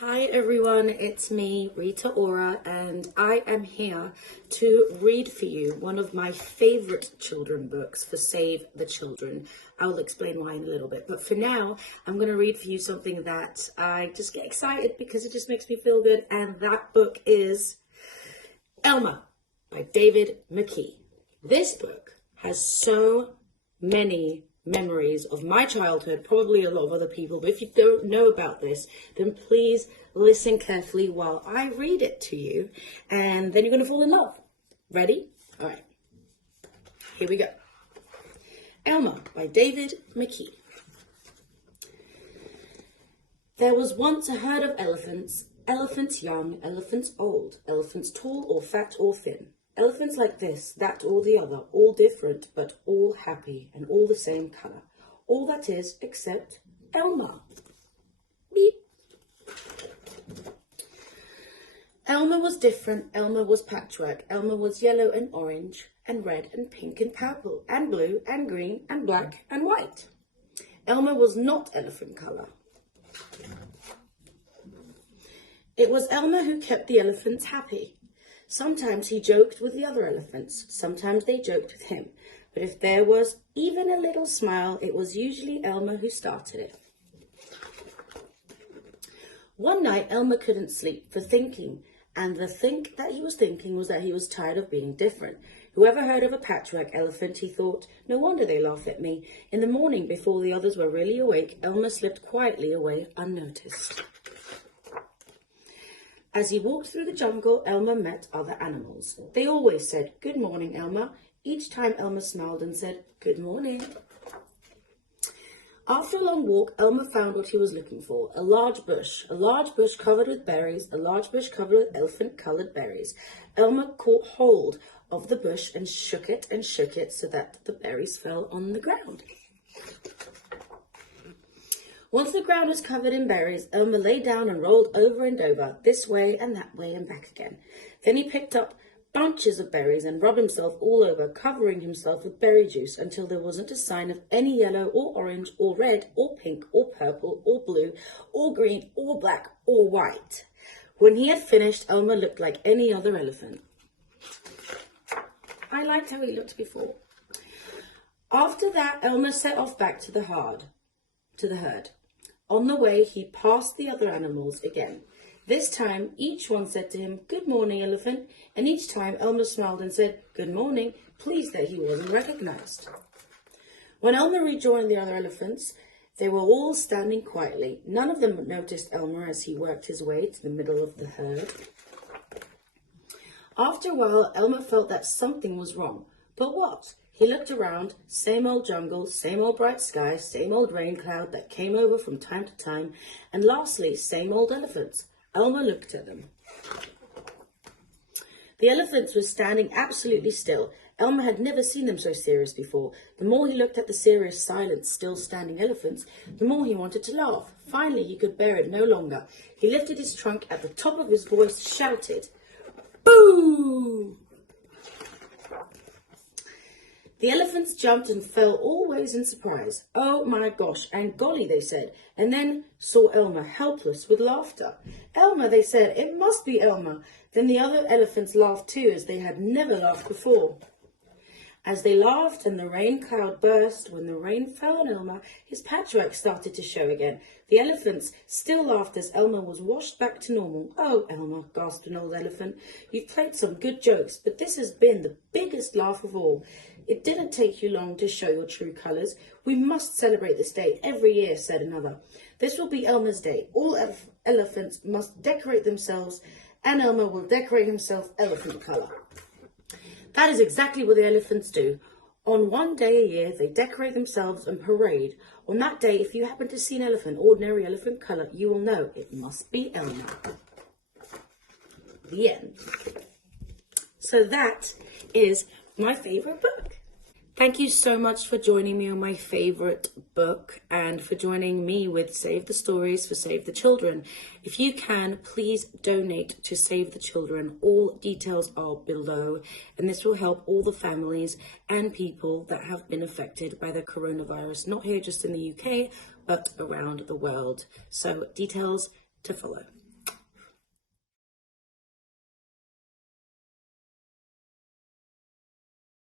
Hi everyone, it's me, Rita Ora, and I am here to read for you one of my favorite children books for Save the Children. I'll explain why in a little bit, but for now, I'm going to read for you something that I just get excited because it just makes me feel good, and that book is Elmer by David McKee. This book has so many memories of my childhood, probably a lot of other people, but if you don't know about this, then please listen carefully while I read it to you, and then you're going to fall in love. Ready? All right, here we go. Elmer by David McKee. There was once a herd of elephants, elephants young, elephants old, elephants tall or fat or thin. Elephants like this, that or the other, all different, but all happy and all the same colour. All that is, except Elmer. Beep. Elmer was different, Elmer was patchwork. Elmer was yellow and orange and red and pink and purple and blue and green and black and white. Elmer was not elephant colour. It was Elmer who kept the elephants happy. Sometimes he joked with the other elephants, sometimes they joked with him, but if there was even a little smile, it was usually Elmer who started it. One night, Elmer couldn't sleep for thinking, and the think that he was thinking was that he was tired of being different. Whoever heard of a patchwork elephant, he thought, no wonder they laugh at me. In the morning, before the others were really awake, Elmer slipped quietly away unnoticed. As he walked through the jungle, Elmer met other animals. They always said, "Good morning, Elmer." Each time Elmer smiled and said, "Good morning." After a long walk, Elmer found what he was looking for, a large bush covered with berries, a large bush covered with elephant-coloured berries. Elmer caught hold of the bush and shook it so that the berries fell on the ground. Once the ground was covered in berries, Elmer lay down and rolled over and over, this way and that way and back again. Then he picked up bunches of berries and rubbed himself all over, covering himself with berry juice until there wasn't a sign of any yellow or orange or red or pink or purple or blue or green or black or white. When he had finished, Elmer looked like any other elephant. I liked how he looked before. After that, Elmer set off back to the herd. On the way, he passed the other animals again. This time, each one said to him, "Good morning, elephant," and each time Elmer smiled and said, "Good morning," pleased that he wasn't recognized. When Elmer rejoined the other elephants, they were all standing quietly. None of them noticed Elmer as he worked his way to the middle of the herd. After a while, Elmer felt that something was wrong. But what? He looked around, same old jungle, same old bright sky, same old rain cloud that came over from time to time, and lastly, same old elephants. Elmer looked at them. The elephants were standing absolutely still. Elmer had never seen them so serious before. The more he looked at the serious, silent, still standing elephants, the more he wanted to laugh. Finally, he could bear it no longer. He lifted his trunk at the top of his voice, shouted, "Boo!" The elephants jumped and fell all ways in surprise. "Oh my gosh," and "golly," they said, and then saw Elmer helpless with laughter. "Elmer," they said, "it must be Elmer." Then the other elephants laughed too, as they had never laughed before. As they laughed and the rain cloud burst, when the rain fell on Elmer, his patchwork started to show again. The elephants still laughed as Elmer was washed back to normal. "Oh, Elmer," gasped an old elephant, "you've played some good jokes, but this has been the biggest laugh of all. It didn't take you long to show your true colours. We must celebrate this day every year," said another. "This will be Elmer's day. All elephants must decorate themselves, and Elmer will decorate himself elephant colour." That is exactly what the elephants do. On one day a year, they decorate themselves and parade. On that day, if you happen to see an elephant, ordinary elephant colour, you will know it must be Elmer. The end. So that is my favourite book. Thank you so much for joining me on my favourite book and for joining me with Save the Stories for Save the Children. If you can, please donate to Save the Children. All details are below, and this will help all the families and people that have been affected by the coronavirus, not here just in the UK, but around the world. So details to follow.